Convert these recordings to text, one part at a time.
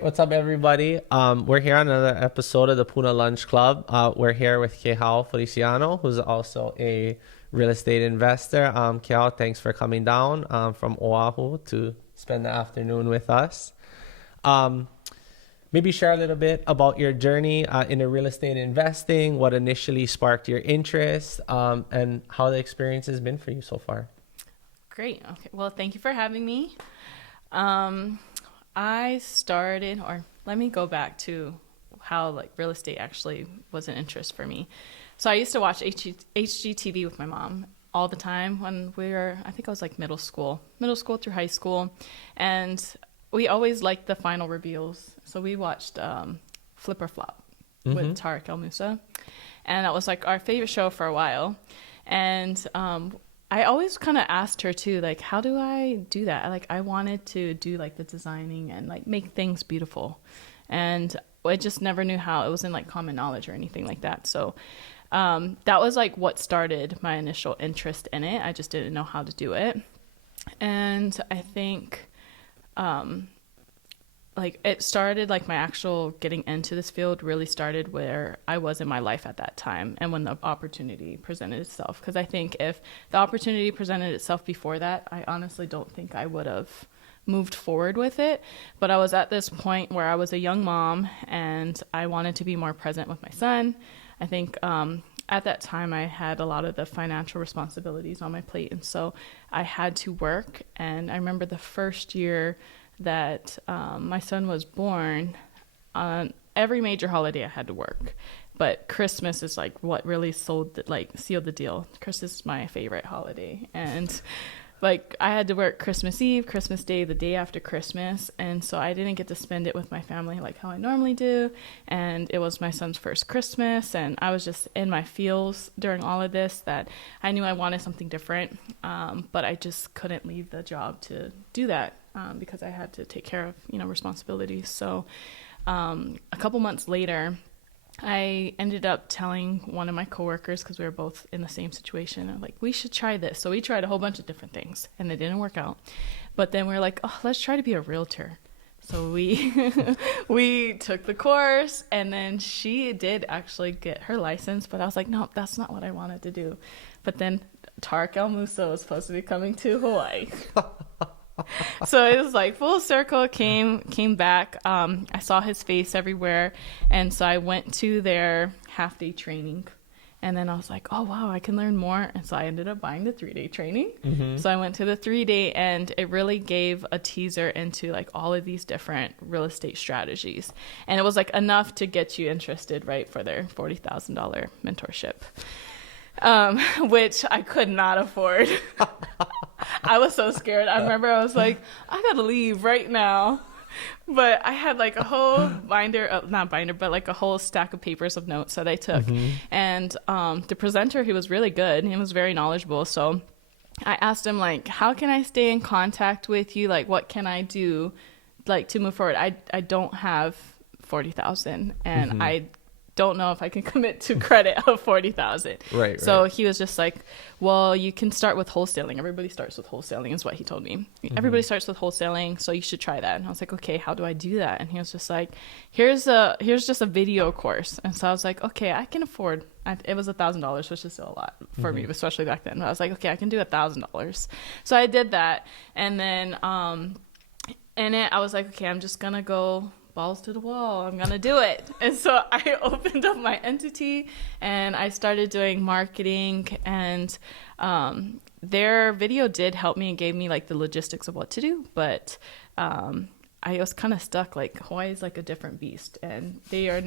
What's up, everybody? We're here on another episode of the Puna Lunch Club. We're here with Kehaulani Feliciano, who's also a real estate investor. Kehau, thanks for coming down from Oahu to spend the afternoon with us. Maybe share a little bit about your journey into real estate investing, what initially sparked your interest, and how the experience has been for you so far. Great. Okay. Well, thank you for having me. Let me go back to how real estate actually was an interest for me. So I used to watch HGTV with my mom all the time when I think I was middle school through high school. And we always liked the final reveals. So we watched Flip or Flop with Tarek El Moussa. And that was our favorite show for a while. And I always kind of asked her too, how do I do that? I wanted to do the designing and make things beautiful. And I just never knew how. It wasn't common knowledge or anything like that. So that was what started my initial interest in it. I just didn't know how to do it. And I think it started my actual getting into this field really started where I was in my life at that time and when the opportunity presented itself. Because I think if the opportunity presented itself before that, I honestly don't think I would have moved forward with it. But I was at this point where I was a young mom and I wanted to be more present with my son. I think at that time I had a lot of the financial responsibilities on my plate, and so I had to work. And I remember the first year that my son was born, on every major holiday I had to work, but Christmas is what really sealed the deal. Christmas is my favorite holiday, and I had to work Christmas Eve, Christmas Day, the day after Christmas, and so I didn't get to spend it with my family how I normally do. And it was my son's first Christmas, and I was just in my feels during all of this that I knew I wanted something different, but I just couldn't leave the job to do that. Because I had to take care of, responsibilities. So a couple months later, I ended up telling one of my coworkers, because we were both in the same situation, we should try this. So we tried a whole bunch of different things, and it didn't work out. But then we were let's try to be a realtor. So we took the course, and then she did actually get her license. But I was no, that's not what I wanted to do. But then Tarek El Moussa was supposed to be coming to Hawaii. So it was full circle, came back. I saw his face everywhere. And so I went to their half-day training. And then I was oh, wow, I can learn more. And so I ended up buying the 3-day training. So I went to the 3-day, and it really gave a teaser into all of these different real estate strategies. And it was enough to get you interested, right, for their $40,000 mentorship. Which I could not afford. I was so scared. I remember I was I gotta leave right now. But I had a whole not binder, but a whole stack of papers of notes that I took. And the presenter, he was really good. He was very knowledgeable. So I asked him how can I stay in contact with you? What can I do to move forward? I don't have 40,000, and I don't know if I can commit to credit of 40,000. Right. So he was just well, you can start with wholesaling. Everybody starts with wholesaling is what he told me. Everybody starts with wholesaling, so you should try that. And I was okay, how do I do that? And he was just here's just a video course. And so I was okay, I can afford. It was $1,000, which is still a lot for me, especially back then. But I was okay, I can do $1,000. So I did that, and then in it, I was okay, I'm just gonna go balls to the wall. I'm gonna do it. And so I opened up my entity and I started doing marketing, and their video did help me and gave me the logistics of what to do, but I was kind of stuck. Hawaii is a different beast, and they were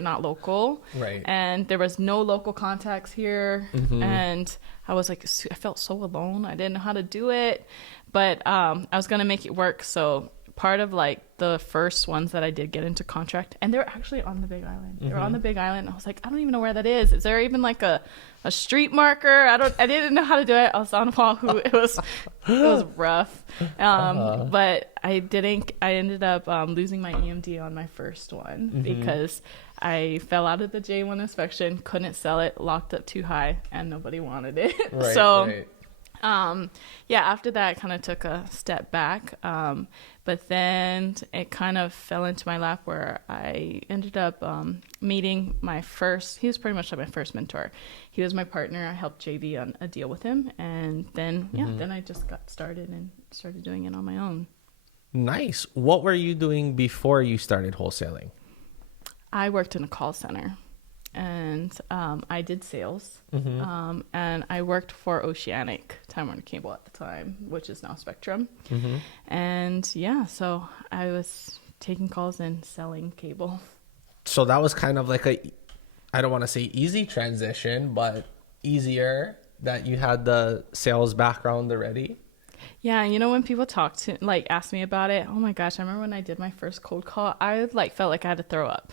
not local, right? And there was no local contacts here, and I was I felt so alone. I didn't know how to do it, but I was gonna make it work. So part of the first ones that I did get into contract, and they were actually on the Big Island. They were on the Big Island. I was I don't even know where that is. Is there even a street marker? I didn't know how to do it. I was on Oahu. It was rough. But I ended up losing my EMD on my first one because I fell out of the J1 inspection, couldn't sell it, locked up too high, and nobody wanted it. Right. After that I kind of took a step back. But then it kind of fell into my lap where I ended up meeting he was pretty much like my first mentor. He was my partner. I helped JV on a deal with him. And then, then I just got started and started doing it on my own. Nice. What were you doing before you started wholesaling? I worked in a call center. And I did sales, and I worked for Oceanic Time Warner Cable at the time, which is now Spectrum. And so I was taking calls and selling cable. So that was kind of like I don't want to say easy transition, but easier that you had the sales background already. Yeah, when people ask me about it, oh my gosh, I remember when I did my first cold call, I felt like I had to throw up.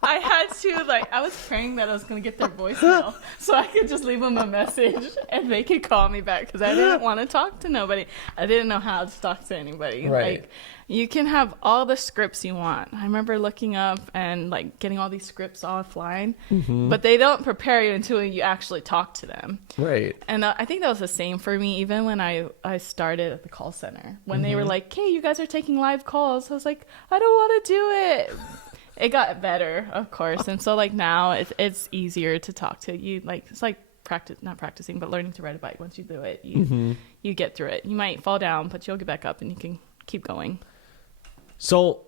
I had to, I was praying that I was going to get their voicemail so I could just leave them a message and they could call me back because I didn't want to talk to nobody. I didn't know how to talk to anybody. Right. You can have all the scripts you want. I remember looking up and, getting all these scripts offline, but they don't prepare you until you actually talk to them. Right. And I think that was the same for me even when I started at the call center. When they were like, hey, you guys are taking live calls. I was like, I don't want to do it. It got better, of course. And so now it's easier to talk to you. It's like not practicing, but learning to ride a bike. Once you do it, you get through it. You might fall down, but you'll get back up and you can keep going. So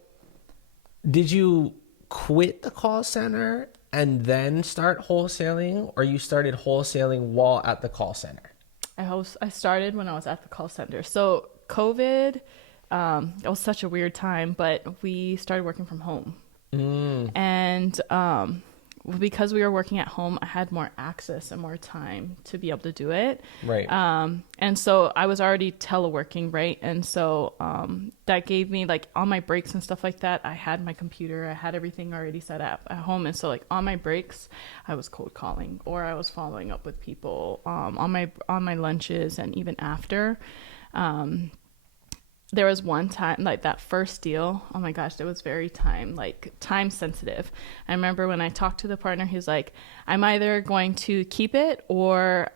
did you quit the call center and then start wholesaling, or you started wholesaling while at the call center? I started when I was at the call center. So COVID, it was such a weird time, but we started working from home. And because we were working at home, I had more access and more time to be able to do it. Right. And so I was already teleworking, right? And so that gave me on my breaks and stuff like that, I had my computer, I had everything already set up at home. And so on my breaks, I was cold calling or I was following up with people on my lunches and even after. There was one time, that first deal, oh my gosh, it was very time sensitive. I remember when I talked to the partner, he was like, I'm either going to keep it or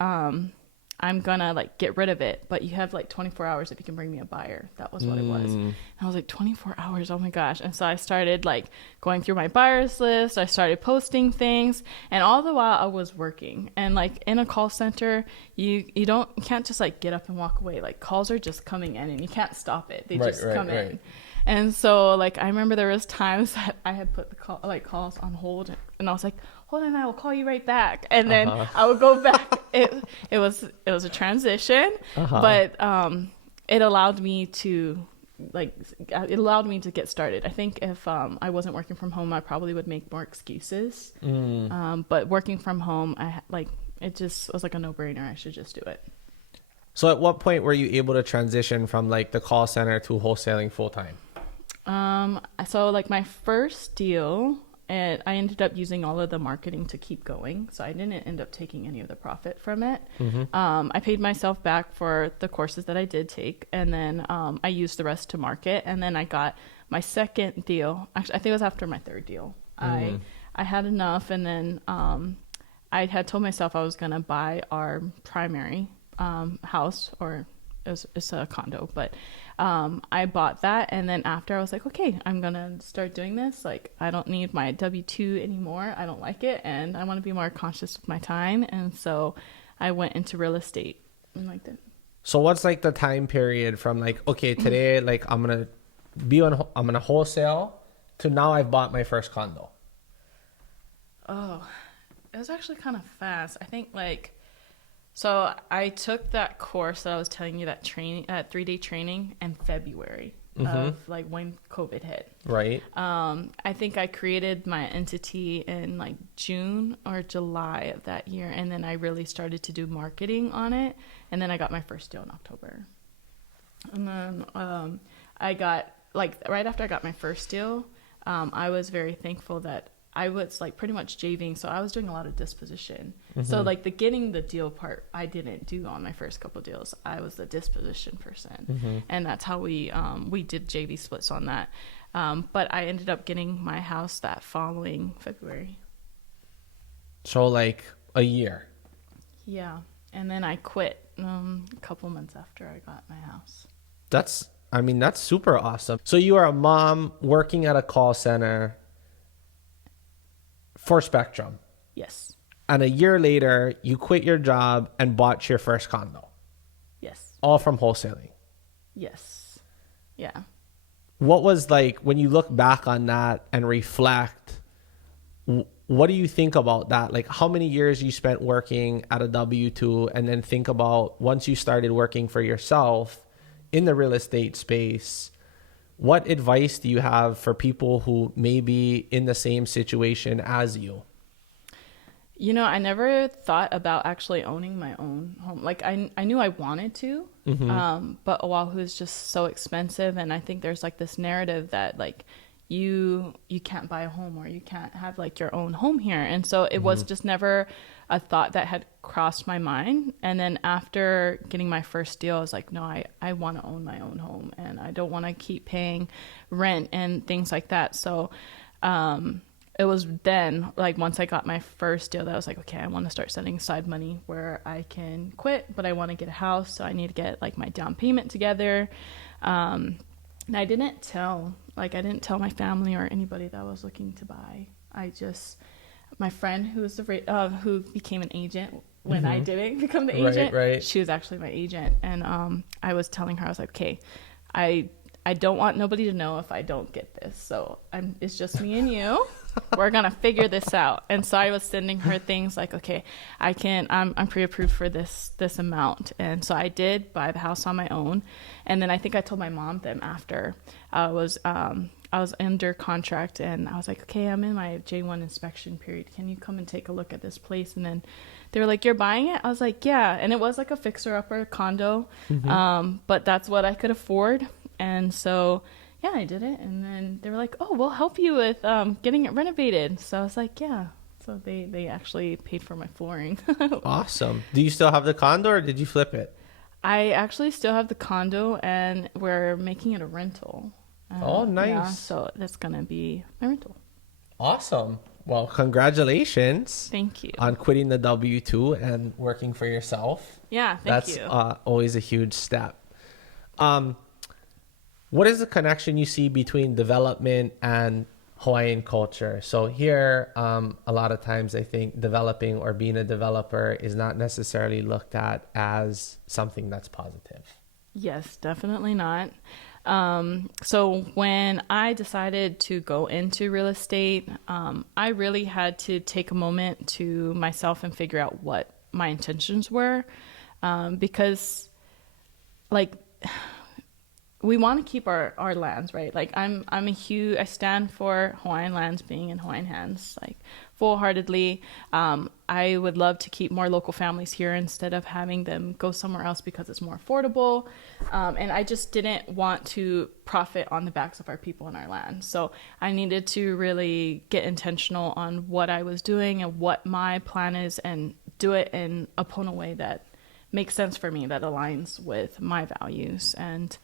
I'm gonna get rid of it, but you have 24 hours if you can bring me a buyer. That was what it was. And I was like, 24 hours, oh my gosh. And so I started going through my buyers list. I started posting things, and all the while I was working. And in a call center, you can't just get up and walk away. Calls are just coming in and you can't stop it. They just come in. And so I remember there was times that I had put the calls on hold, and I was like, hold on, I will call you right back. And then I would go back. It was a transition, but it allowed me to get started. I think if I wasn't working from home, I probably would make more excuses. But working from home, it just was a no-brainer. I should just do it. So at what point were you able to transition from the call center to wholesaling full time? So my first deal, and I ended up using all of the marketing to keep going. So I didn't end up taking any of the profit from it. I paid myself back for the courses that I did take. And then, I used the rest to market. And then I got my second deal. Actually, I think it was after my third deal. I had enough. And then, I had told myself I was going to buy our primary, house, or it's a condo, but I bought that, and then after I was like, okay, I'm gonna start doing this. I don't need my W-2 anymore. I don't like it, and I want to be more conscious of my time, and so I went into real estate and like that. So what's the time period from okay, today I'm gonna wholesale to now I've bought my first condo? Oh, it was actually kind of fast. I think so I took that course that I was telling you, that 3-day training, in February of when COVID hit. Right. I think I created my entity in June or July of that year, and then I really started to do marketing on it, and then I got my first deal in October. And then I got right after I got my first deal, I was very thankful that I was pretty much JVing, so I was doing a lot of disposition. So the getting the deal part I didn't do on my first couple deals. I was the disposition person, and that's how we did JV splits on that. But I ended up getting my house that following February. So a year. Yeah, and then I quit a couple months after I got my house. That's I mean, that's super awesome. So you are a mom working at a call center for Spectrum. Yes. And a year later, you quit your job and bought your first condo. Yes. All from wholesaling. Yes. Yeah. What was like, when you look back on that and reflect, what do you think about that? Like, how many years you spent working at a W-2, and then think about once you started working for yourself in the real estate space, what advice do you have for people who may be in the same situation as you? You know, I never thought about actually owning my own home. Like I knew I wanted to, but Oahu is just so expensive, and I think there's like this narrative that like you can't buy a home, or you can't have like your own home here, and so it was just never a thought that had crossed my mind. And then after getting my first deal, I was like, no, I want to own my own home, and I don't want to keep paying rent and things like that. So it was then, like, once I got my first deal, that I was like, okay, I want to start setting aside money where I can quit, but I want to get a house, so I need to get like my down payment together. And I didn't tell my family or anybody that I was looking to buy. My friend who became an agent when I didn't become the agent, right. She was actually my agent, and I was telling her, I was like, okay, I don't want nobody to know if I don't get this, so it's just me and you. We're gonna figure this out. And so I was sending her things like, okay, I'm pre-approved for this amount. And so I did buy the house on my own. And then I think I told my mom then after I was under contract, and I was like, okay, I'm in my J1 inspection period. Can you come and take a look at this place? And then they were like, you're buying it? I was like, yeah. And it was like a fixer-upper condo, but that's what I could afford. And so yeah, I did it. And then they were like, oh, we'll help you with getting it renovated. So I was like, yeah. So they actually paid for my flooring. Awesome. Do you still have the condo, or did you flip it? I actually still have the condo, and we're making it a rental. Oh, nice. Yeah, so that's going to be my rental. Awesome. Well, congratulations. Thank you. On quitting the W-2 and working for yourself. Yeah, thank you. That's always a huge step. What is the connection you see between development and Hawaiian culture? So here, a lot of times I think developing or being a developer is not necessarily looked at as something that's positive. Yes, definitely not. So when I decided to go into real estate, I really had to take a moment to myself and figure out what my intentions were, because like, we want to keep our lands, right? Like I stand for Hawaiian lands being in Hawaiian hands, like full-heartedly. I would love to keep more local families here instead of having them go somewhere else because it's more affordable. And I just didn't want to profit on the backs of our people and our land. So I needed to really get intentional on what I was doing and what my plan is, and do it in a Puna way that makes sense for me, that aligns with my values. And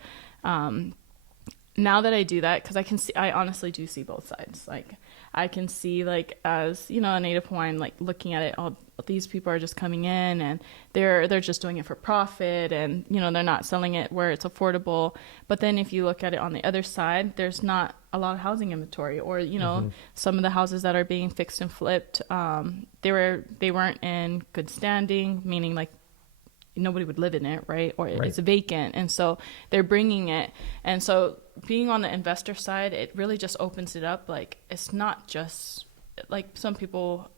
now that I do that, because I honestly do see both sides. Like I can see, like, as you know, a Native Hawaiian, like looking at it, all these people are just coming in and they're just doing it for profit, and you know, they're not selling it where it's affordable. But then if you look at it on the other side, there's not a lot of housing inventory, or you know, some of the houses that are being fixed and flipped, they weren't in good standing, meaning like nobody would live in it, right? Or it's vacant. And so they're bringing it. And so being on the investor side, it really just opens it up. Like, it's not just like some people,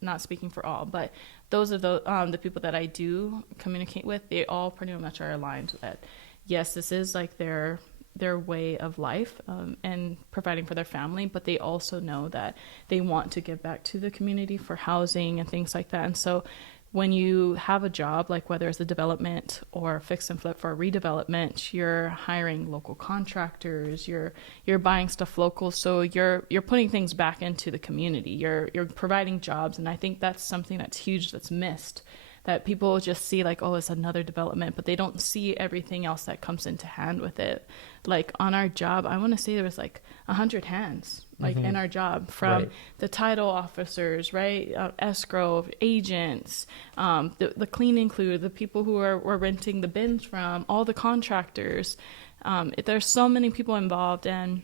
not speaking for all, but those are the people that I do communicate with. They all pretty much are aligned that, yes, this is like their way of life, and providing for their family, but they also know that they want to give back to the community for housing and things like that. And so when you have a job, like whether it's a development or fix and flip for a redevelopment, you're hiring local contractors, you're buying stuff local, so you're putting things back into the community. You're providing jobs, and I think that's something that's huge, that's missed. That people just see like, oh, it's another development, but they don't see everything else that comes into hand with it. Like on our job, I want to say there was like 100 hands, like in our job, from the title officers, right, escrow agents, the cleaning crew, the people who we're renting the bins from, all the contractors, There's so many people involved, and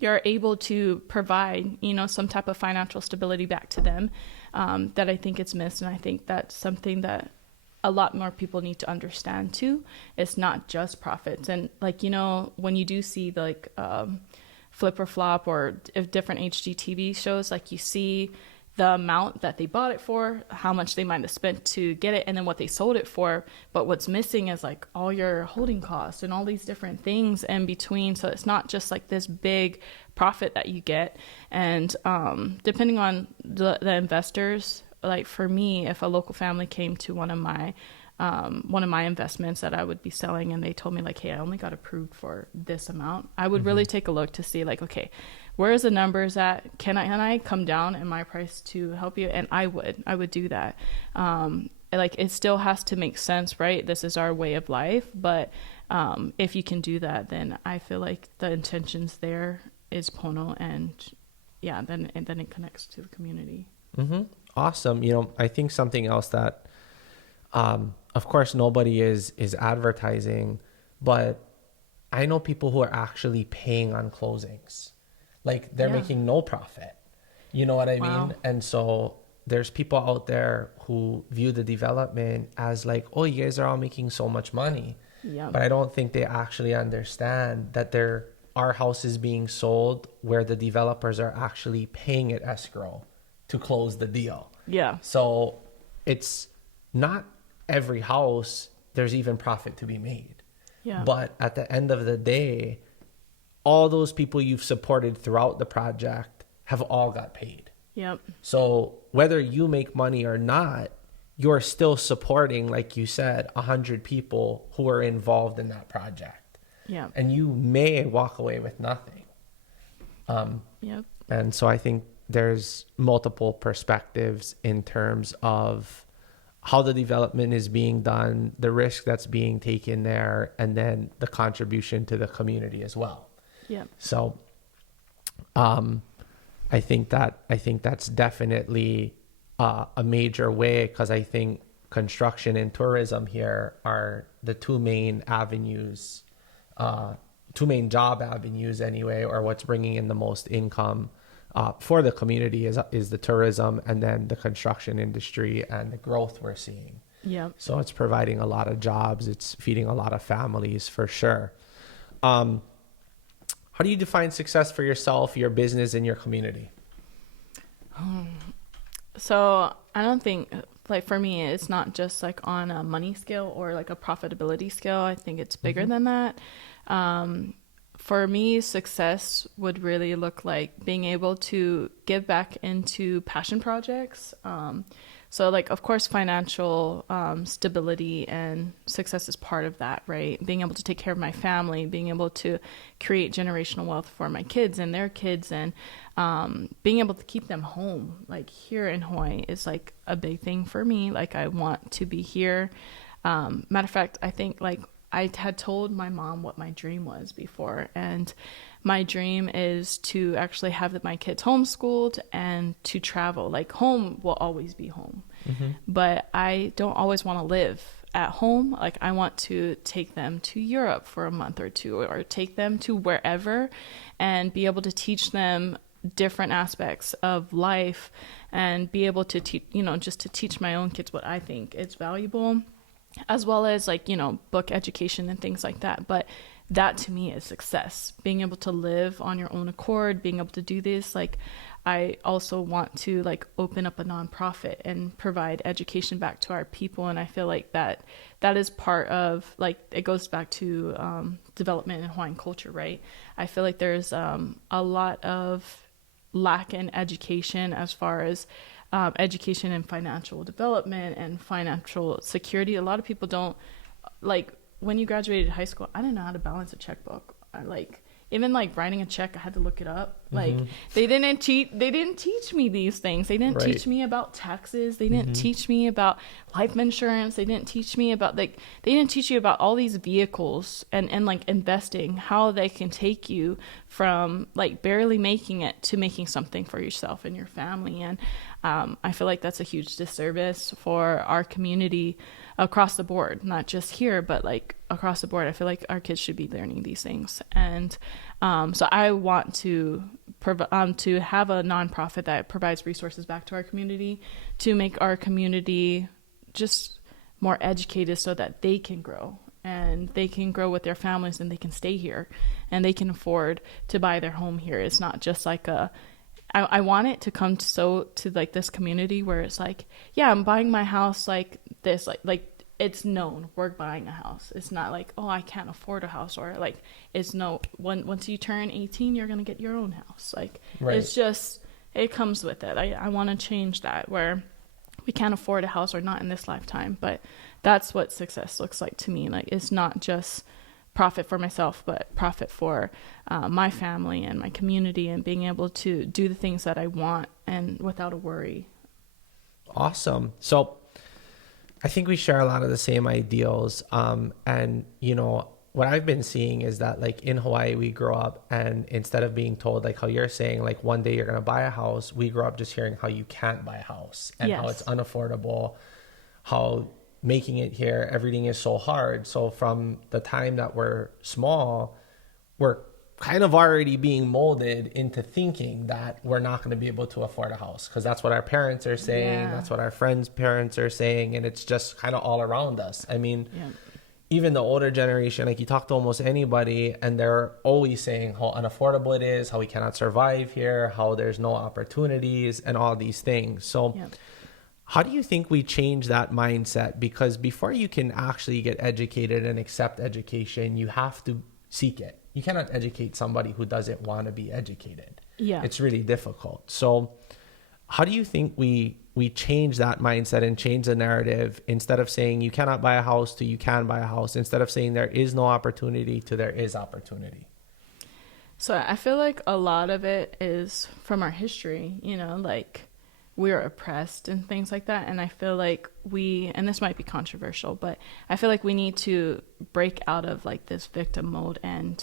you're able to provide, some type of financial stability back to them, that I think it's missed. And I think that's something that a lot more people need to understand too. It's not just profits. And when you do see Flip or Flop or if different HGTV shows, you see the amount that they bought it for, how much they might have spent to get it, and then what they sold it for. But what's missing is all your holding costs and all these different things in between. So it's not just this big profit that you get. And depending on the investors, for me, if a local family came to one of my investments that I would be selling, and they told me hey, I only got approved for this amount, I would really take a look to see okay, where's the numbers at? Can I come down in my price to help you? And I would do that. It still has to make sense, right? This is our way of life. But if you can do that, then I feel like the intentions there is Pono, and then it connects to the community. Mm-hmm. Awesome. I think something else that, of course, nobody is advertising, but I know people who are actually paying on closings. They're making no profit. You know what I mean? And so there's people out there who view the development as oh, you guys are all making so much money. Yeah. But I don't think they actually understand that there are houses being sold where the developers are actually paying it escrow to close the deal. Yeah. So it's not every house there's even profit to be made. Yeah. But at the end of the day, all those people you've supported throughout the project have all got paid. Yep. So whether you make money or not, you're still supporting, like you said, 100 people who are involved in that project. Yeah. And you may walk away with nothing. Yep. And so I think there's multiple perspectives in terms of how the development is being done, the risk that's being taken there, and then the contribution to the community as well. Yeah. So I think that's definitely a major way, because I think construction and tourism here are the two main avenues, two main job avenues anyway, or what's bringing in the most income for the community is the tourism, and then the construction industry and the growth we're seeing. Yeah. So it's providing a lot of jobs. It's feeding a lot of families for sure. How do you define success for yourself, your business, and your community? So I don't think, for me, it's not just on a money scale or a profitability scale. I think it's bigger than that. For me, success would really look like being able to give back into passion projects. So of course, financial stability and success is part of that, right? Being able to take care of my family, being able to create generational wealth for my kids and their kids, and being able to keep them home, here in Hawaii, is a big thing for me. I want to be here. Matter of fact, I think I had told my mom what my dream was before, and my dream is to actually have my kids homeschooled and to travel. Home will always be home, but I don't always want to live at home. I want to take them to Europe for a month or two, or take them to wherever, and be able to teach them different aspects of life, and be able to teach, just to teach my own kids what I think is valuable, as well as book education and things like that. But that to me is success, being able to live on your own accord, being able to do this. I also want to open up a nonprofit and provide education back to our people. And I feel that is part of, it goes back to development in Hawaiian culture, right? I feel there's a lot of lack in education as far as education and financial development and financial security. A lot of people don't, when you graduated high school, I didn't know how to balance a checkbook. Even writing a check, I had to look it up. They didn't teach me these things. They didn't teach me about taxes. They didn't teach me about life insurance. They didn't teach me about they didn't teach you about all these vehicles and investing, how they can take you from barely making it to making something for yourself and your family. And I feel that's a huge disservice for our community across the board, not just here, but like across the board. I feel like our kids should be learning these things. And so I want to have a nonprofit that provides resources back to our community, to make our community just more educated so that they can grow, and they can grow with their families, and they can stay here, and they can afford to buy their home here. It's not just like I want it to come to like this community where it's like, yeah, I'm buying my house like this, like it's known we're buying a house. It's not like, oh, I can't afford a house, or like it's once you turn 18, you're gonna get your own house. Like Right. It's just, it comes with it. I want to change that, where we can't afford a house, or not in this lifetime. But that's what success looks like to me. Like, it's not just profit for myself, but profit for my family and my community, and being able to do the things that I want and without a worry. Awesome. So I think we share a lot of the same ideals. And, you know, what I've been seeing is that, like, in Hawaii, we grow up, and instead of being told, like how you're saying, like one day you're going to buy a house, we grow up just hearing how you can't buy a house, and how it's unaffordable, how making it here, everything is so hard. So from the time that we're small, we're kind of already being molded into thinking that we're not going to be able to afford a house, because that's what our parents are saying. That's what our friends' parents are saying. And it's just kind of all around us. I mean, even the older generation, like you talk to almost anybody, and they're always saying how unaffordable it is, how we cannot survive here, how there's no opportunities, and all these things. So how do you think we change that mindset? Because before you can actually get educated and accept education, you have to seek it. You cannot educate somebody who doesn't want to be educated. It's really difficult. So how do you think we change that mindset and change the narrative, instead of saying you cannot buy a house to you can buy a house, instead of saying there is no opportunity to there is opportunity? So I feel like a lot of it is from our history, you know, like we were oppressed and things like that. And I feel like and this might be controversial, but I feel like we need to break out of like this victim mode and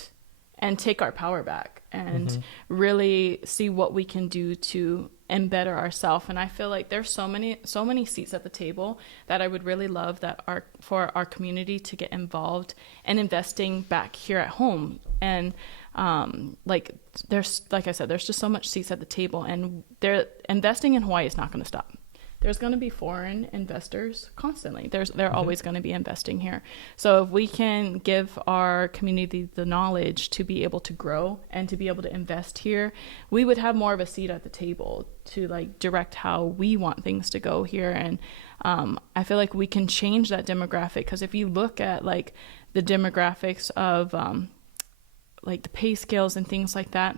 take our power back, and really see what we can do to better ourselves. And I feel like there's so many seats at the table that I would really love for our community to get involved and investing back here at home. And like I said, there's just so much seats at the table, and investing in Hawaii is not going to stop. There's going to be foreign investors constantly. They're always going to be investing here. So if we can give our community the knowledge to be able to grow and to be able to invest here, we would have more of a seat at the table to like direct how we want things to go here. And I feel like we can change that demographic, because if you look at like the demographics of like the pay scales and things like that,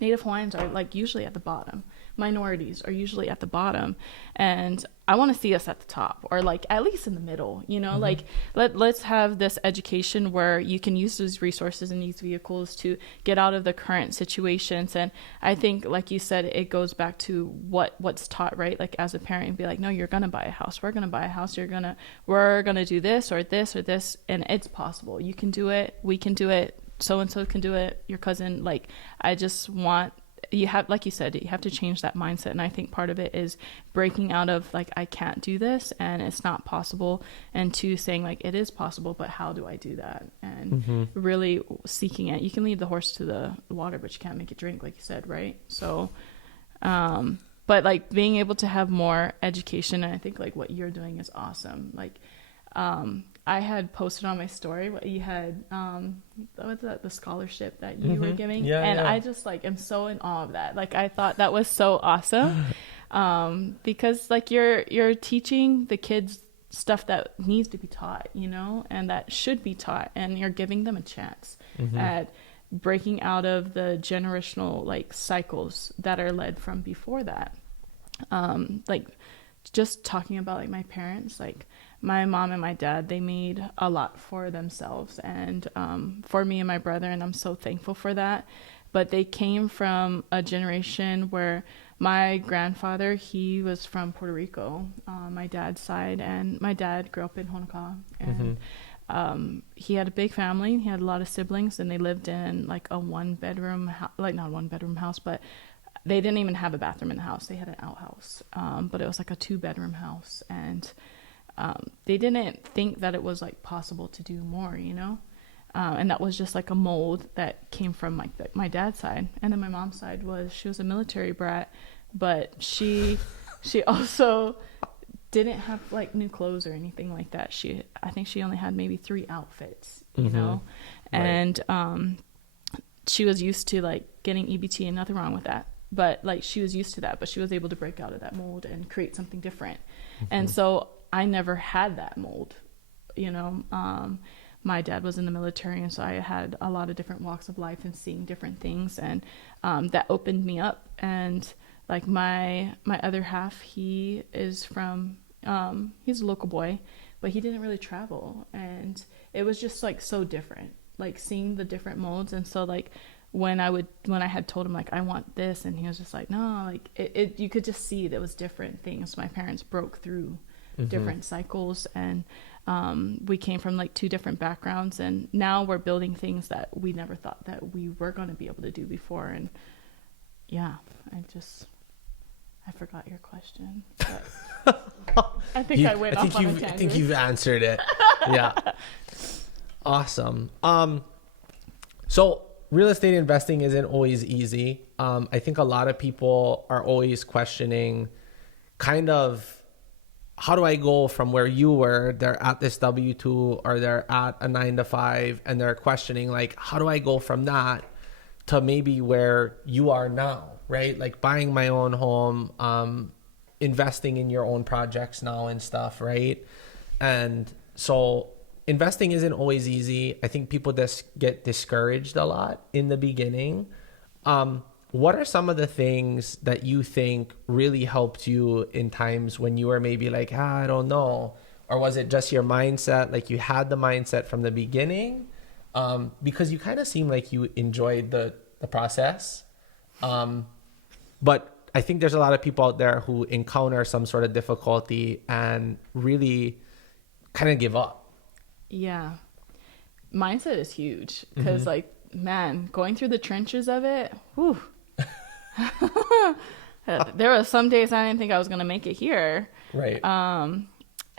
Native Hawaiians are like usually at the bottom. Minorities are usually at the bottom, and I want to see us at the top, or like at least in the middle, you know. Like let's have this education where you can use those resources and these vehicles to get out of the current situations. And I think, like you said, it goes back to what's taught, right? Like as a parent, you'd be like, no, you're gonna buy a house, we're gonna buy a house, we're gonna do this or this or this, and it's possible. You can do it, we can do it, so and so can do it, your cousin. Like I just want, you have, like you said, you have to change that mindset. And I think part of it is breaking out of like, I can't do this and it's not possible, and to saying like, it is possible, but how do I do that? And really seeking it. You can lead the horse to the water, but you can't make it drink, like you said, right? So but like being able to have more education, and I think like what you're doing is awesome. Like I had posted on my story what you had, what's that, the scholarship that you were giving. I just like am so in awe of that. Like I thought that was so awesome, because like you're teaching the kids stuff that needs to be taught, you know, and that should be taught, and you're giving them a chance at breaking out of the generational like cycles that are led from before that. Like just talking about like my parents, like my mom and my dad, they made a lot for themselves and for me and my brother, and I'm so thankful for that. But they came from a generation where my grandfather, he was from Puerto Rico, my dad's side, and my dad grew up in Honokaa, and he had a big family. He had a lot of siblings, and they lived in like a one-bedroom, like not one-bedroom house, but they didn't even have a bathroom in the house. They had an outhouse, but it was like a 2-bedroom house. And they didn't think that it was like possible to do more, you know? And that was just like a mold that came from like my dad's side. And then my mom's side she was a military brat, but she also didn't have like new clothes or anything like that. I think she only had maybe 3 outfits, you know? Right. And she was used to like getting EBT, and nothing wrong with that. But like she was used to that, but she was able to break out of that mold and create something different. And so I never had that mold, you know? My dad was in the military, and so I had a lot of different walks of life and seeing different things, and that opened me up. And like my other half, he is from he's a local boy, but he didn't really travel, and it was just like so different, like seeing the different molds. And so like when I had told him like I want this, and he was just like no, like it you could just see there was different things. My parents broke through different cycles, and we came from like 2 different backgrounds, and now we're building things that we never thought that we were going to be able to do before. And yeah, I forgot your question, but I think I went off on a tangent. I think you've answered it. Yeah. Awesome. So real estate investing isn't always easy. I think a lot of people are always questioning kind of, how do I go from where you were, they're at this W-2 or they're at a 9-to-5, and they're questioning like, how do I go from that to maybe where you are now, right? Like buying my own home, investing in your own projects now and stuff, right? And so investing isn't always easy. I think people just get discouraged a lot in the beginning. What are some of the things that you think really helped you in times when you were maybe like, I don't know? Or was it just your mindset? Like you had the mindset from the beginning? Because you kind of seem like you enjoyed the process. But I think there's a lot of people out there who encounter some sort of difficulty and really kind of give up. Yeah. Mindset is huge because like, man, going through the trenches of it, whew. There were some days I didn't think I was going to make it here. Right.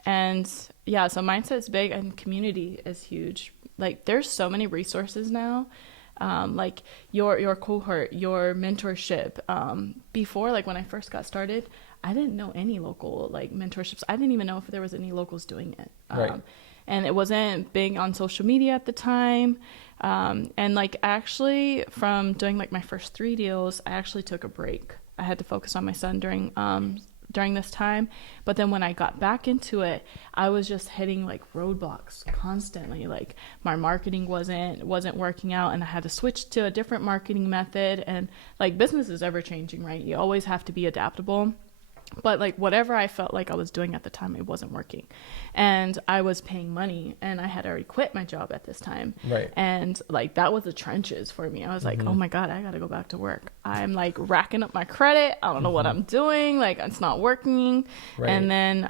And yeah, so mindset's big, and community is huge. Like there's so many resources now. Like your cohort, your mentorship. Before, like when I first got started, I didn't know any local like mentorships. I didn't even know if there was any locals doing it. Right. And it wasn't big on social media at the time. And like actually from doing like my first 3 deals, I actually took a break. I had to focus on my son during this time. But then when I got back into it, I was just hitting like roadblocks constantly. Like my marketing wasn't working out, and I had to switch to a different marketing method. And like business is ever changing, right? You always have to be adaptable. But like whatever I felt like I was doing at the time, it wasn't working. And I was paying money, and I had already quit my job at this time. Right. And like that was the trenches for me. I was like, oh my God, I got to go back to work. I'm like racking up my credit. I don't know what I'm doing. Like it's not working. Right. And then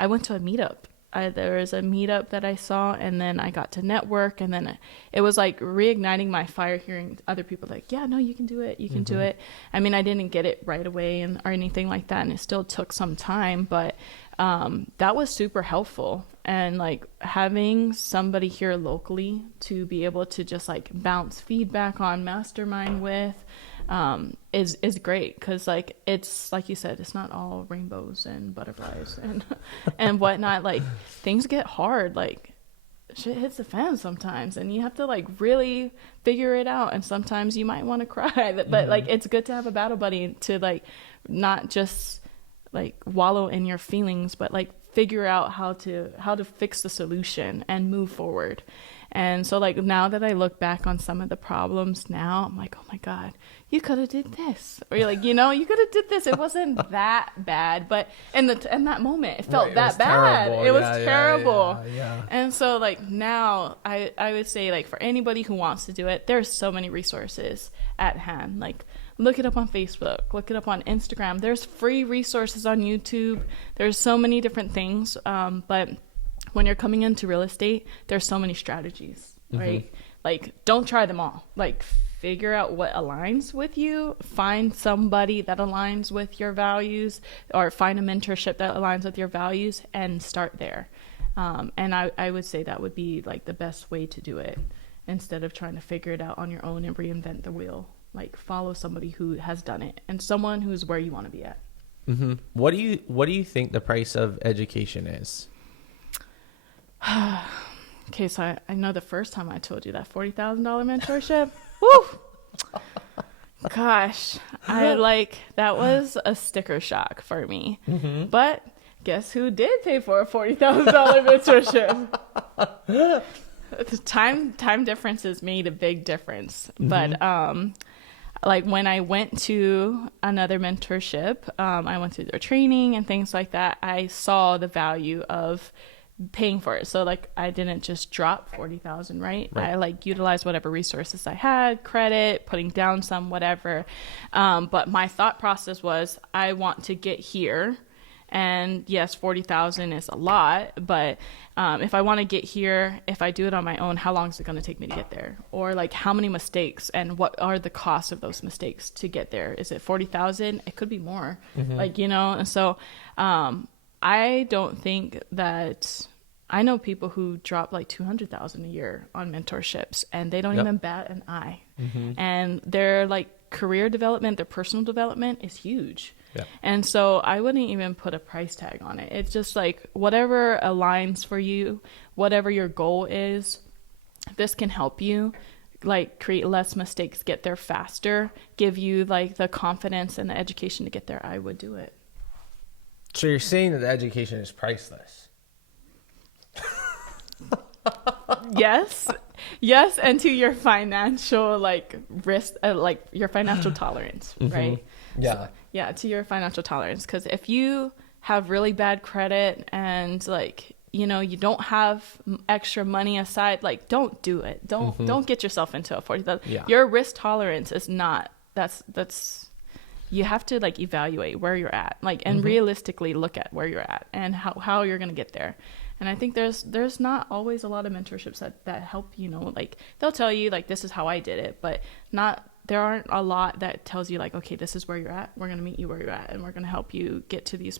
I went to a meetup. There was a meetup that I saw, and then I got to network, and then it was like reigniting my fire, hearing other people like, yeah, no, you can do it. You can do it. I mean, I didn't get it right away or anything like that, and it still took some time, but that was super helpful. And like having somebody here locally to be able to just like bounce feedback on, mastermind with, is great, because like it's like you said, it's not all rainbows and butterflies and whatnot. Like things get hard, like shit hits the fan sometimes, and you have to like really figure it out, and sometimes you might want to cry, but like it's good to have a battle buddy to like not just like wallow in your feelings, but like figure out how to fix the solution and move forward. And so like now that I look back on some of the problems now, I'm like, oh my God, you could have did this, or you're like, you could have did this. It wasn't that bad, but in that moment, it felt that bad. Terrible. It was terrible. Yeah. And so like now I would say like for anybody who wants to do it, there's so many resources at hand. Like look it up on Facebook, look it up on Instagram. There's free resources on YouTube. There's so many different things. But when you're coming into real estate, there's so many strategies, right? Like don't try them all. Like figure out what aligns with you, find somebody that aligns with your values, or find a mentorship that aligns with your values, and start there. And I would say that would be like the best way to do it, instead of trying to figure it out on your own and reinvent the wheel. Like, follow somebody who has done it and someone who's where you want to be at. Mm-hmm. What do you think the price of education is? Okay, so I know the first time I told you that $40,000 mentorship. Woo! Gosh, that was a sticker shock for me. Mm-hmm. But guess who did pay for a $40,000 mentorship? The time differences made a big difference. Mm-hmm. But like when I went to another mentorship, I went through their training and things like that. I saw the value of paying for it. So like, I didn't just drop 40,000, right? I like utilized whatever resources I had, credit, putting down some, whatever. But my thought process was, I want to get here. And yes, 40,000 is a lot, but if I want to get here, if I do it on my own, how long is it going to take me to get there? Or like, how many mistakes and what are the costs of those mistakes to get there? Is it 40,000? It could be more, like, you know? And so I don't think that, I know people who drop like 200,000 a year on mentorships and they don't even bat an eye. And their like career development, their personal development is huge. And so I wouldn't even put a price tag on it. It's just like, whatever aligns for you, whatever your goal is, this can help you like create less mistakes, get there faster, give you like the confidence and the education to get there. I would do it. So you're saying that the education is priceless? Yes, and to your financial like risk, like your financial tolerance, right? Yeah. So, yeah, to your financial tolerance. Because if you have really bad credit and like, you know, you don't have extra money aside, like, don't do it. Don't get yourself into a 40,000. Your risk tolerance is not. That's. You have to like evaluate where you're at, like, and realistically look at where you're at and how you're gonna get there. And I think there's not always a lot of mentorships that help, you know, like they'll tell you like, this is how I did it, but there aren't a lot that tells you like, okay, this is where you're at. We're going to meet you where you're at and we're going to help you get to this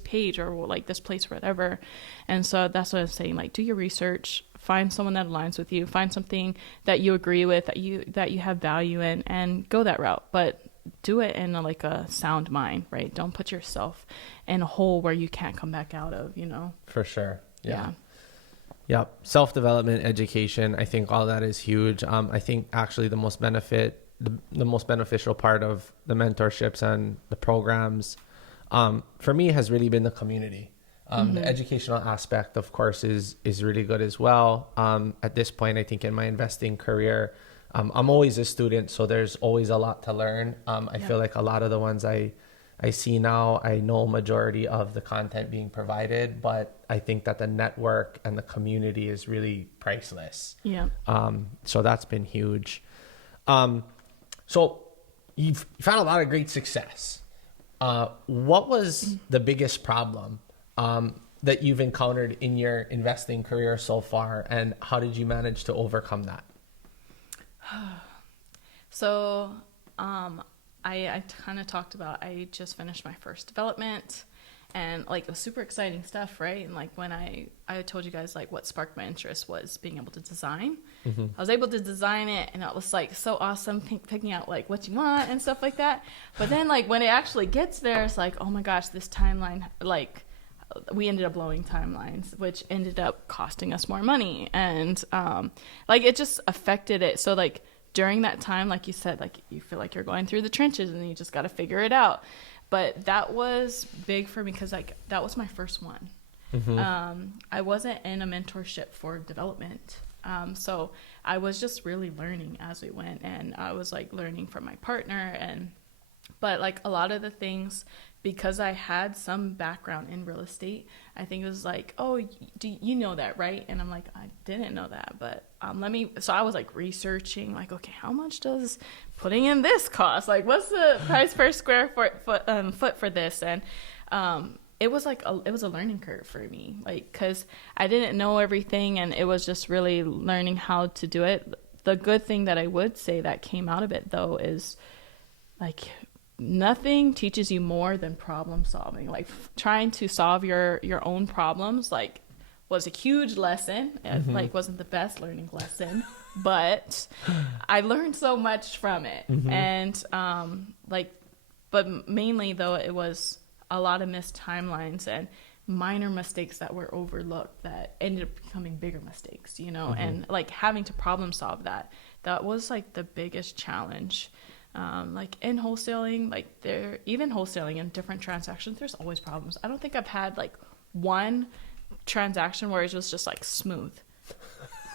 page or like this place or whatever. And so that's what I'm saying. Like, do your research, find someone that aligns with you, find something that you agree with, that you have value in, and go that route. But do it in like a sound mind, right? Don't put yourself in a hole where you can't come back out of, you know? For sure. Yeah. Yep. Self-development, education. I think all that is huge. I think actually the most beneficial part of the mentorships and the programs, for me, has really been the community. The educational aspect, of course, is really good as well. At this point, I think in my investing career, I'm always a student, so there's always a lot to learn. I feel like a lot of the ones I see now, I know majority of the content being provided, but I think that the network and the community is really priceless. Yeah. So that's been huge. So you've found a lot of great success. What was the biggest problem that you've encountered in your investing career so far, and how did you manage to overcome that? So, I kind of talked about, I just finished my first development and like it was super exciting stuff, right? And like when I told you guys like what sparked my interest was being able to design. I was able to design it and it was like so awesome, picking out like what you want and stuff like that. But then like when it actually gets there, it's like, oh my gosh, this timeline, like we ended up blowing timelines, which ended up costing us more money. And like it just affected it. So like during that time, like you said, like you feel like you're going through the trenches and you just got to figure it out. But that was big for me because like that was my first one. I wasn't in a mentorship for development. So I was just really learning as we went, and I was like learning from my partner. But like a lot of the things, because I had some background in real estate, I think it was like, oh, do you know that, right? And I'm like, I didn't know that, but so I was like researching, like, okay, how much does putting in this cost? Like, what's the price per square foot for this? And it was like it was a learning curve for me, like, because I didn't know everything, and it was just really learning how to do it. the good thing that I would say that came out of it, though, is like nothing teaches you more than problem solving. Like trying to solve your own problems, like, was a huge lesson. It like wasn't the best learning lesson, but I learned so much from it. And but mainly though, it was a lot of missed timelines and minor mistakes that were overlooked that ended up becoming bigger mistakes, you know, and like having to problem solve that was like the biggest challenge. Like in wholesaling, like even wholesaling in different transactions, there's always problems. I don't think I've had like one transaction where it was just like smooth.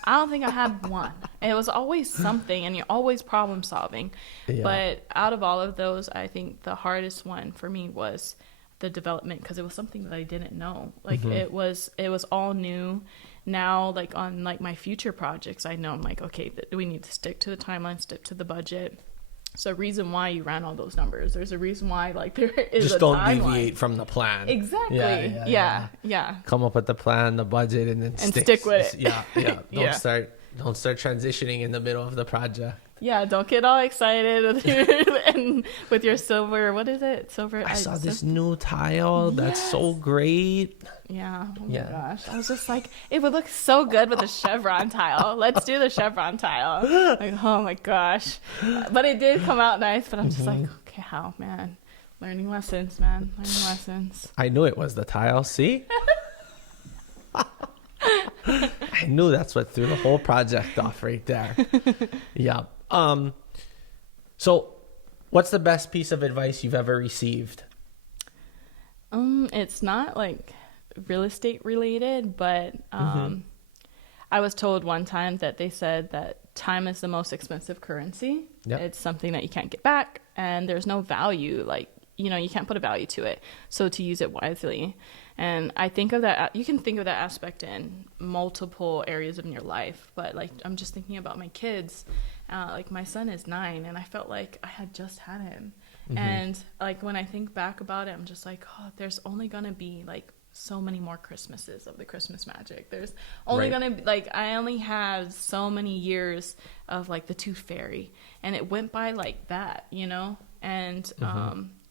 I don't think I had one. It was always something, and you're always problem solving. Yeah. But out of all of those, I think the hardest one for me was the development, because it was something that I didn't know. Like it was all new. Now, like on like my future projects, I know I'm like, okay, we need to stick to the timeline, stick to the budget. So reason why you ran all those numbers. There's a reason why, like, there is just a don't timeline. Deviate from the plan. Exactly. Yeah. Come up with the plan, the budget, and then stick with it. Yeah. Don't start transitioning in the middle of the project. Yeah, don't get all excited with your silver. What is it? Silver. I saw this new tile. Yes. That's so great. Yeah. Oh my gosh. I was just like, it would look so good with a chevron tile. Let's do the chevron tile. Like, oh my gosh. But it did come out nice. But I'm just like, okay, how, man? Learning lessons, man. Learning lessons. I knew it was the tile. See? I knew that's what threw the whole project off right there. Yeah. So what's the best piece of advice you've ever received? It's not like real estate related, but I was told one time that they said that time is the most expensive currency. Yep. It's something that you can't get back, and there's no value, like, you know, you can't put a value to it. So to use it wisely. And I think of that, you can think of that aspect in multiple areas of your life, but like, I'm just thinking about my kids. Like my son is 9, and I felt like I had just had him. And like, when I think back about it, I'm just like, oh, there's only going to be like so many more Christmases of the Christmas magic. There's only going to be like, I only have so many years of like the Tooth Fairy, and it went by like that, you know? And,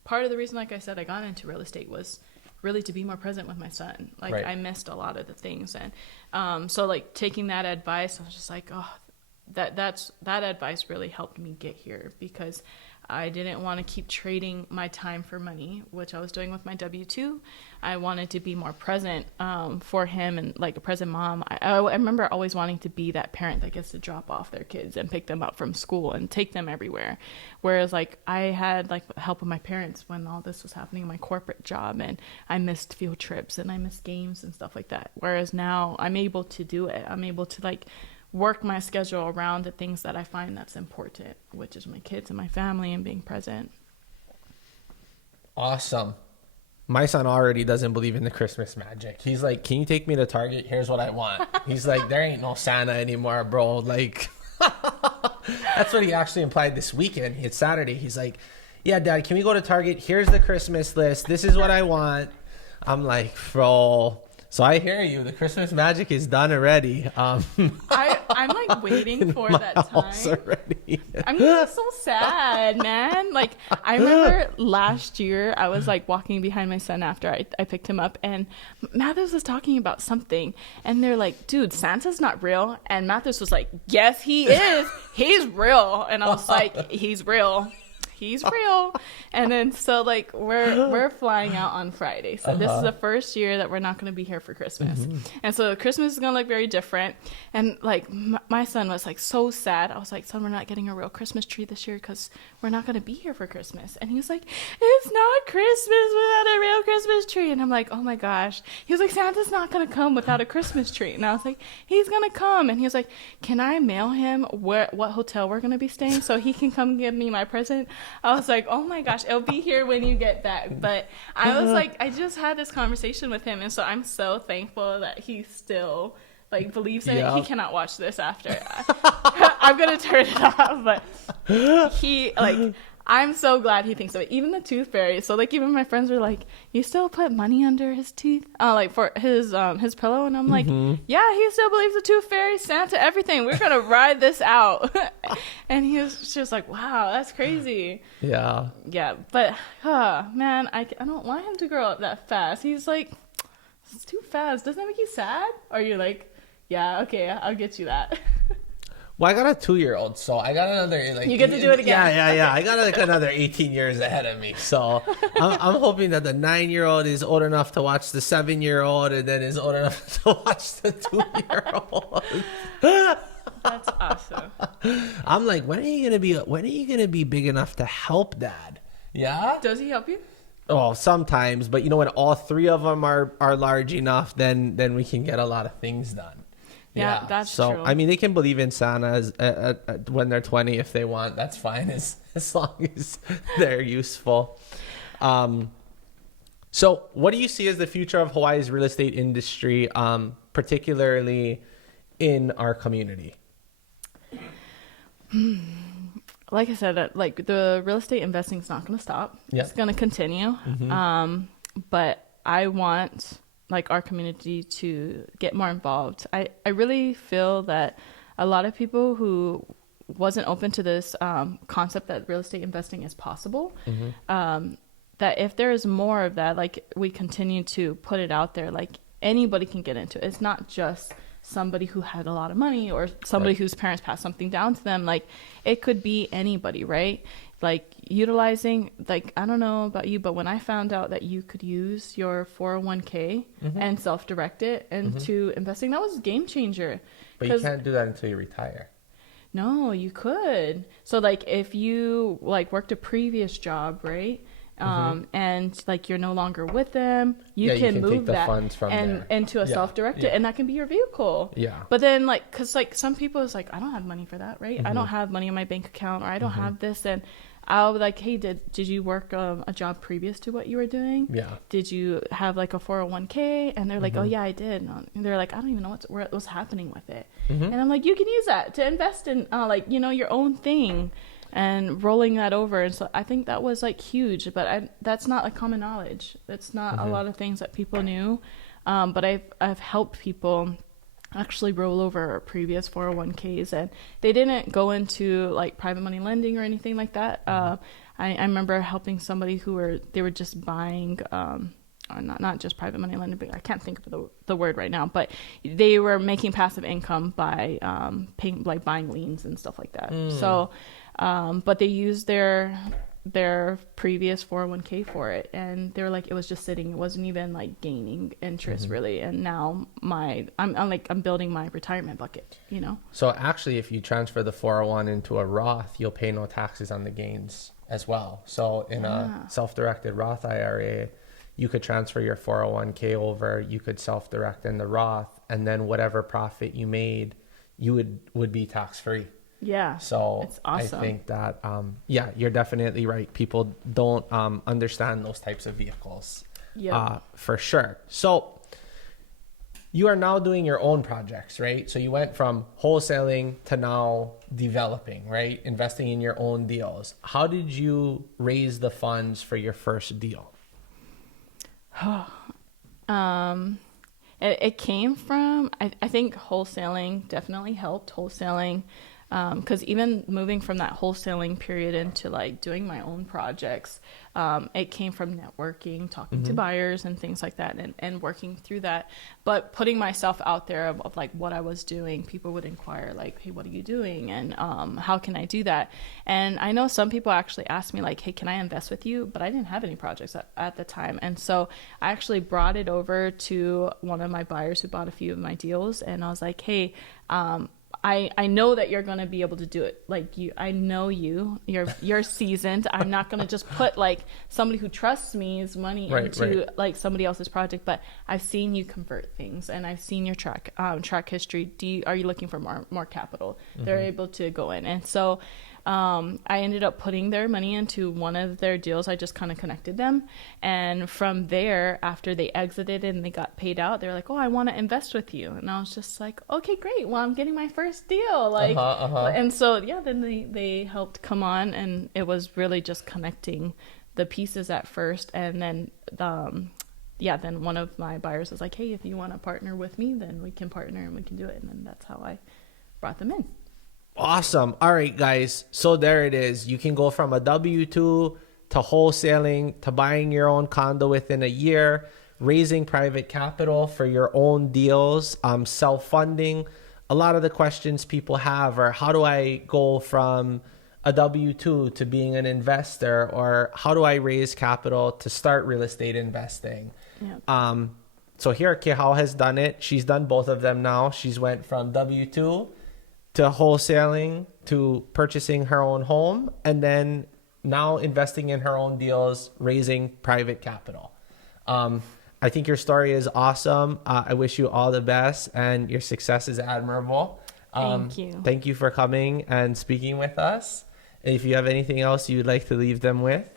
part of the reason, like I said, I got into real estate was really to be more present with my son. Like I missed a lot of the things. And, so like taking that advice, I was just like, oh, that advice really helped me get here, because I didn't want to keep trading my time for money, which I was doing with my W-2. I wanted to be more present for him, and like a present mom. I remember always wanting to be that parent that gets to drop off their kids and pick them up from school and take them everywhere. Whereas like I had like help with my parents when all this was happening in my corporate job, and I missed field trips and I missed games and stuff like that. Whereas now I'm able to do it. I'm able to like work my schedule around the things that I find that's important, which is my kids and my family and being present. Awesome. My son already doesn't believe in the Christmas magic. He's like, can you take me to Target? Here's what I want. He's like, there ain't no Santa anymore, bro. Like, that's what he actually implied this weekend. It's Saturday. He's like, yeah, Dad, can we go to Target? Here's the Christmas list. This is what I want. I'm like, bro. So I hear you. The Christmas magic is done already. I'm like waiting for that time. Already. I'm so sad, man. Like I remember last year, I was like walking behind my son after I picked him up, and Mathis was talking about something, and they're like, "Dude, Santa's not real." And Mathis was like, "Yes, he is. He's real." And I was like, "He's real. He's real." And then so like we're flying out on Friday, so this is the first year that we're not going to be here for Christmas. And so Christmas is going to look very different. And like my son was like so sad. I was like, "Son, we're not getting a real Christmas tree this year because we're not going to be here for Christmas." And he was like, "It's not Christmas without a real Christmas tree." And I'm like, "Oh my gosh." He was like, "Santa's not going to come without a Christmas tree." And I was like, "He's going to come." And he was like, "Can I mail him what hotel we're going to be staying so he can come give me my present?" I was like, "Oh my gosh, it'll be here when you get back." But I was like, I just had this conversation with him, and so I'm so thankful that he still like believes in it. He cannot watch this after. I'm gonna turn it off, but he like I'm so glad he thinks so. Even the tooth fairy. So like even my friends were like, "You still put money under his teeth, like for his pillow?" And I'm like, "Yeah, he still believes the tooth fairy, Santa, everything. We're gonna ride this out." And he was just like, "Wow, that's crazy." Yeah. Yeah, but man, I don't want him to grow up that fast. He's like, it's too fast. Doesn't that make you sad? Or you're like, yeah, okay, I'll get you that. Well, I got a 2-year-old, so I got another like. You get to do it again. Yeah. I got like another 18 years ahead of me, so I'm hoping that the 9-year-old is old enough to watch the 7-year-old, and then is old enough to watch the 2-year-old. That's awesome. I'm like, when are you gonna be big enough to help Dad? Yeah. Does he help you? Oh, sometimes, but when all 3 of them are large enough, then we can get a lot of things done. Yeah, that's true. true. I mean, they can believe in Santa when they're 20 if they want. That's fine as long as they're useful. So what do you see as the future of Hawaii's real estate industry, particularly in our community? Like I said, like the real estate investing is not going to stop. Yep. It's going to continue. But I want like our community to get more involved. I really feel that a lot of people who wasn't open to this concept that real estate investing is possible, that if there is more of that, like we continue to put it out there, like anybody can get into it. It's not just somebody who had a lot of money or somebody whose parents passed something down to them. Like it could be anybody, right? Like utilizing, like, I don't know about you, but when I found out that you could use your 401k and self-direct it into investing, that was a game changer. But you can't do that until you retire. No, you could. So like if you like worked a previous job, right? And like you're no longer with them, you can move take the that funds from there. into a self-directed, and that can be your vehicle. Yeah. But then like, cause like some people is like, I don't have money for that, right? I don't have money in my bank account, or I don't have this, and I'll be like, hey, did you work a job previous to what you were doing? Yeah. Did you have like a 401k? And they're like, oh yeah, I did. And they're like, I don't even know what's happening with it. And I'm like, you can use that to invest in like your own thing. And rolling that over. And so I think that was like huge, but that's not like common knowledge. That's not a lot of things that people knew. But I've helped people actually roll over previous 401ks, and they didn't go into like private money lending or anything like that. I remember helping somebody they were just buying, or not just private money lending, but I can't think of the word right now, but they were making passive income by paying, like buying liens and stuff like that. So but they used their previous 401k for it, and they were like, it was just sitting, it wasn't even like gaining interest really. And now I'm building my retirement bucket, So actually, if you transfer the 401 into a Roth, you'll pay no taxes on the gains as well. So in a self-directed Roth IRA, you could transfer your 401k over, you could self-direct in the Roth, and then whatever profit you made, you would be tax-free. Yeah. So it's awesome. I think that, you're definitely right. People don't understand those types of vehicles for sure. So you are now doing your own projects, right? So you went from wholesaling to now developing, right? Investing in your own deals. How did you raise the funds for your first deal? It came from, I think wholesaling definitely helped. Wholesaling, because even moving from that wholesaling period into like doing my own projects, it came from networking, talking to buyers and things like that, and working through that. But putting myself out there of like what I was doing, people would inquire like, hey, what are you doing? And how can I do that? And I know some people actually asked me like, hey, can I invest with you? But I didn't have any projects at the time. And so I actually brought it over to one of my buyers who bought a few of my deals. And I was like, hey, I know that you're going to be able to do it. Like I know you're seasoned. I'm not going to just put like somebody who trusts me's money into like somebody else's project, but I've seen you convert things, and I've seen your track history. Are you looking for more capital? They're able to go in. And so I ended up putting their money into one of their deals. I just kind of connected them. And from there, after they exited and they got paid out, they're like, oh, I want to invest with you. And I was just like, okay, great. Well, I'm getting my first deal. Like, and so, yeah, then they helped come on, and it was really just connecting the pieces at first. And then, then one of my buyers was like, hey, if you want to partner with me, then we can partner and we can do it. And then that's how I brought them in. Awesome. All right, guys. So there it is. You can go from a W-2 to wholesaling to buying your own condo within a year, raising private capital for your own deals, self-funding. A lot of the questions people have are, how do I go from a W-2 to being an investor, or how do I raise capital to start real estate investing? Yeah. So here, Kehau has done it. She's done both of them now. She's went from W-2 to wholesaling to purchasing her own home, and then now investing in her own deals, raising private capital. I think your story is awesome. I wish you all the best, and your success is admirable. Thank you. Thank you for coming and speaking with us. And if you have anything else you'd like to leave them with.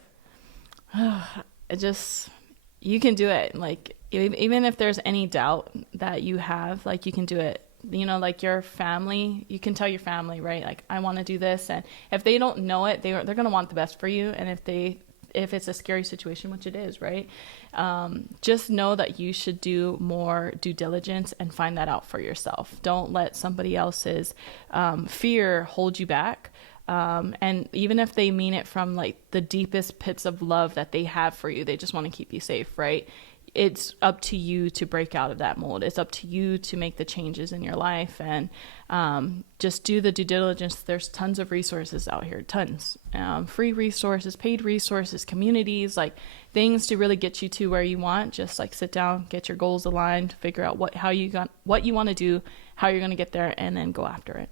You can do it. Like, even if there's any doubt that you have, like, you can do it. You know, like your family, you can tell your family, right? Like, I want to do this. And if they don't know it, they're going to want the best for you. And if it's a scary situation, which it is, right? Just know that you should do more due diligence and find that out for yourself. Don't let somebody else's fear hold you back. And even if they mean it from like the deepest pits of love that they have for you, they just want to keep you safe, right? It's up to you to break out of that mold. It's up to you to make the changes in your life, and just do the due diligence. There's tons of resources out here, tons. Free resources, paid resources, communities, like things to really get you to where you want. Just like sit down, get your goals aligned, figure out what you want to do, how you're going to get there, and then go after it.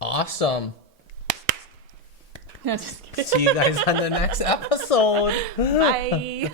Awesome. No, just kidding. See you guys on the next episode. Bye.